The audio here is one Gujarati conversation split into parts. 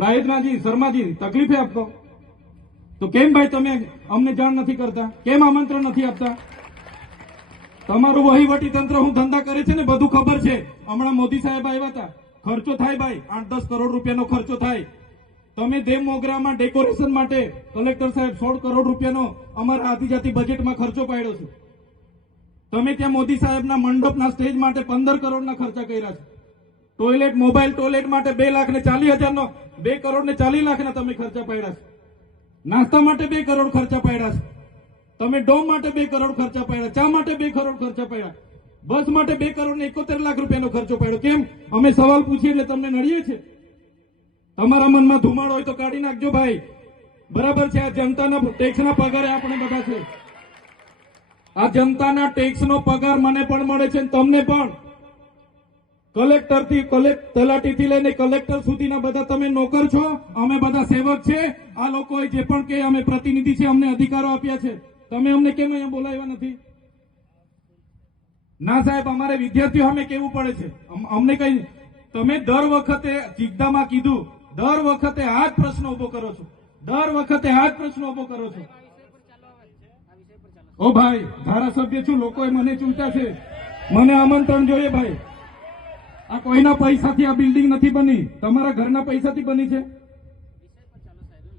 પ્રાયતનાજી શર્માજી તકલીફે આપતો તો કેમ ભાઈ તમે અમને જાણ નથી કરતા, કેમ આમંત્રણ નથી આપતા? તમારું વહીવટી તંત્ર હું ધંધા કરે છે ને બધું ખબર છે. હમણાં મોદી સાહેબ આવ્યા હતા, ખર્ચો થાય ભાઈ, 8-10 કરોડ રૂપિયાનો ખર્ચો થાય. તમે દેવ મોગરામાં ડેકોરેશન માટે કલેક્ટર સાહેબ 16 કરોડ રૂપિયાનો અમારા આદિજાતિ બજેટમાં ખર્ચો પાડ્યો છે. તમે ત્યાં મોદી સાહેબના મંડપના સ્ટેજ માટે 15 કરોડના ખર્ચા કર્યા છે. ટોયલેટ, મોબાઈલ ટોયલેટ માટે 2,40,000નો 2 કરોડ ને 40 લાખના તમે ખર્ચા પાડ્યા છે. નાસ્તા માટે 2 કરોડ ખર્ચા પાડ્યા છે. તમે ડોમ માટે 2 કરોડ ખર્ચા પાડ્યા, ચા માટે 2 કરોડ ખર્ચા પાડ્યા, બસ માટે 2 કરોડ ને 71 લાખ રૂપિયાનો ખર્ચો પાડ્યો. કેમ? અમે સવાલ પૂછીએ એટલે તમને નડીએ છે? તમારા મનમાં ધુમાડો હોય તો કાઢી નાખજો ભાઈ. બરાબર છે, આ જનતાના ટેક્સના પગારે આપણે બધા છે. આ જનતાના ટેક્સનો પગાર મને પણ મળે છે, તમને પણ. કલેક્ટરથી તલાટીથી લઈને કલેક્ટર સુધીના બધા તમે નોકર છો, અમે બધા સેવક છે. આ લોકોએ જે પણ કે અમે પ્રતિનિધિ છે, અમને અધિકારો આપ્યા છે. તમે અમને કેમ અહીંયા બોલાવ્યા નથી? ના સાહેબ, અમારે વિદ્યાર્થીઓ અમે કેવું પડે છે. અમને કઈ, તમે દર વખતે ચિકદામાં કીધું, દર વખતે આ જ પ્રશ્ન ઉભો કરો છો, દર વખતે આ જ પ્રશ્ન ઉભો કરો છો. ઓ ભાઈ, ધારાસભ્ય છું, લોકોએ મને ચૂંટ્યા છે, મને આમંત્રણ જોઈએ ભાઈ. આ કોઈના પૈસાથી આ બિલ્ડિંગ નથી બની, તમારા ઘરના પૈસાથી બની છે.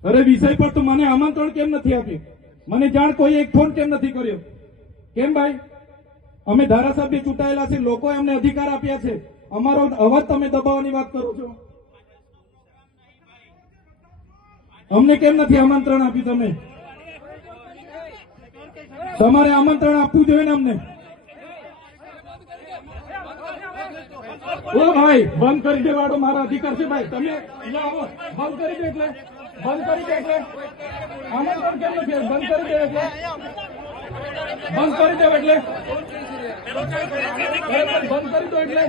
અરે વિષય પર તો મને આમંત્રણ કેમ નથી આપ્યું? મને જાણ કોઈ એક ફોન કેમ નથી કર્યો? કેમ ભાઈ? અમે ધારાસભ્ય ચૂંટાયેલા છે, લોકોએ અમને અધિકાર આપ્યા છે, અમારો અવાજ તમે દબાવવાની વાત કરો છો. અમને કેમ નથી આમંત્રણ આપ્યું? તમે તમારે આમંત્રણ આપવું જોઈએ ને અમને. ઓ ભાઈ, બંધ કરી દેવાડો, મારા અધિકાર છે ભાઈ. તમે આવો, બંધ કરી દે એટલે બંધ કરી દે એટલે આમંત્રણ કેમ નથી? બંધ કરી દે એટલે બંધ કરી દો એટલે બંધ કરી દો એટલે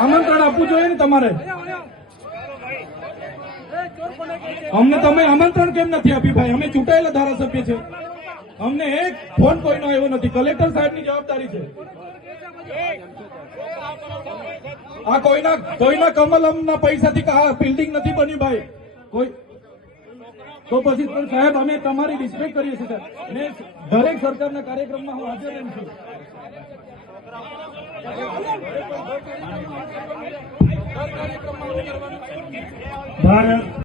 આમંત્રણ આપવું જોઈએ ને તમારે. અમને તમે આમંત્રણ કેમ નથી આપ્યું ભાઈ? અમે ચૂંટાયેલા ધારાસભ્ય છે, અમને એક ફોન કોઈનો આવ્યો નથી. કલેક્ટર સાહેબની જવાબદારી છે. આ કોઈના કમલમના પૈસાથી આ બિલ્ડિંગ નથી બની ભાઈ. કોઈ તો પછી પણ સાહેબ, અમે તમારી રિસ્પેક્ટ કરીએ છીએ ને. દરેક સરકારના કાર્યક્રમમાં હું હાજર રહું છું. ભારત